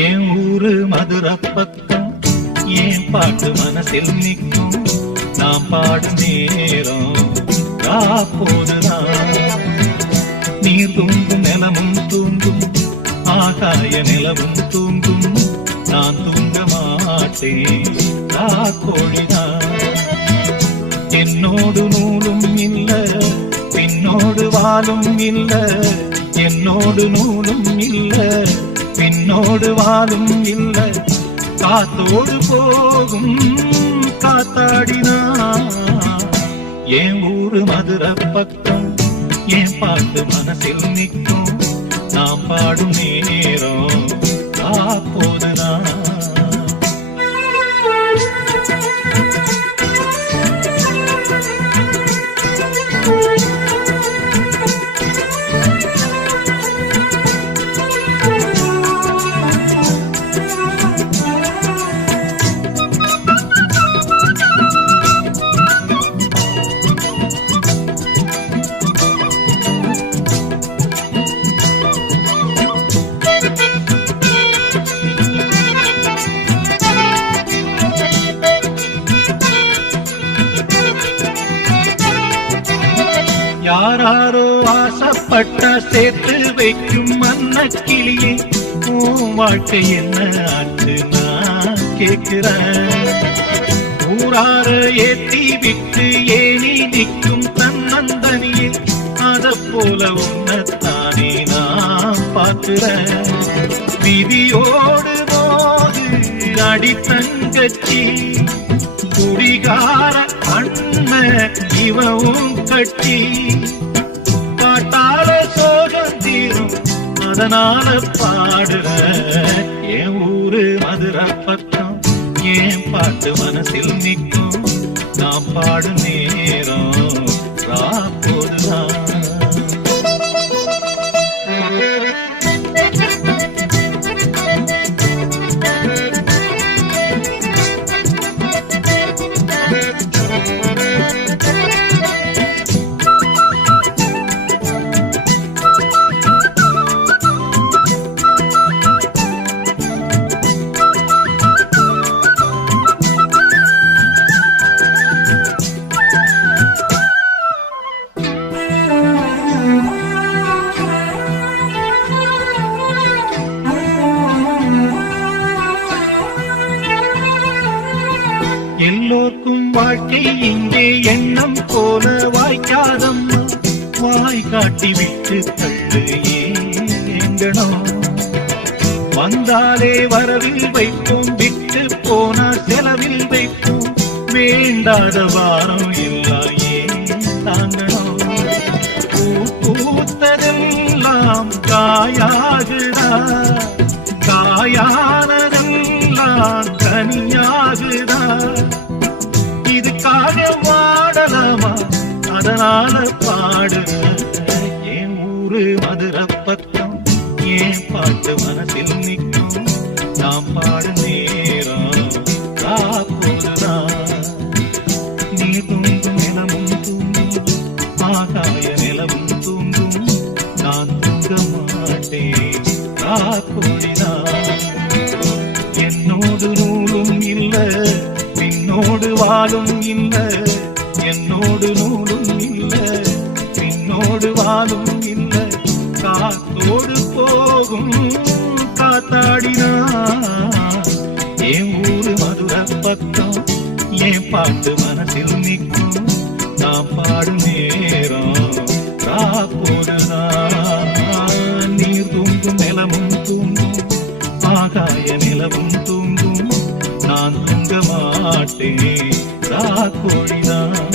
என் ஊரு மதுரை பக்கம் என் பாட்டு மனசில் நிற்கும். நாம் பாடும் நேரம் போதுதான். நீர் தூங்கும் நிலமும் தூங்கும், ஆகாய நிலவும் தூங்கும். நான் தூங்க மாட்டேன் கோழிதான். என்னோடு நூலும் இல்ல, பின்னோடு வாலும் இல்ல. என்னோடு நூலும் இல்ல, பின்னோடு வாலும் இல்ல. காத்தோடு போகும் காத்தாடினா. என் ஊரு மதுரை பக்கம் என் பாட்டு மனசில் நிற்கும். நாம் பாடும் நேரம் போதுதான். யாராரோ ஆசைப்பட்ட சேர்த்து வைக்கும் மன்ன கிளியே, உன் வாழ்க்கை என்ன ஆச்சு நான் கேட்கிறேன். ஊரார ஏத்தி விட்டு ஏனி நிற்கும் தன்னந்தனியே, அத போல உன்னத்தானே நான் பார்க்கிறேன். விதியோடு போது அடி தங்கச்சி, குடிகார அண்ணன் இவவும் கட்டி. காட்டால சோகம் தீரும் அதனால பாடுற. என் ஊரு மதுரை பக்கம் என் பாட்டு மனசில் நிற்கும். நாம் பாடும் நேரம் போதுதான். எல்லோருக்கும் வாழ்க்கை இங்கே எண்ணம் போல வாய்க்காதம்மா. வாய் காட்டி விட்டு தள்ளு ஏங்கணும். வந்தாலே வரவில் வைப்போம், விட்டு போனா செலவில் வைப்போம். வேண்டாத வாரம் இல்லையே தாங்கணும். பூத்ததெல்லாம் காயாகுதா, காயானதெல்லாம் கனியாகுதா. இதுக்காக வாடலாமா, அதனால பாடுற. என் ஊரு மதுரை பக்கம் என் பாட்டு மனசில் நிற்கும். நாம் பாடும் நேரம் போதுதான். நீ தூங்கும் நிலமும் தூங்கும், ஆகாய நிலவும் தூங்கும். நான் தூங்க மாட்டேன் கோழிதான். என்னோடு நூலும் இல்ல, பின்னோடு வாழும் இல்ல. என்னோடு நூலும் இல்ல, பின்னோடு வாழும் இல்ல. காத்தோடு போகும் காத்தாடினா. என் ஊரு மதுரை பக்கம் என் பாட்டு மனசில் நிற்கும். நாம் பாடும் நேரம் போதுதான். நீர் தூங்கும் நிலமும் தூங்கும், ஆகாய நிலவும் தூங்கும். நான் தூங்க மாட்டேன் கோழிதான்.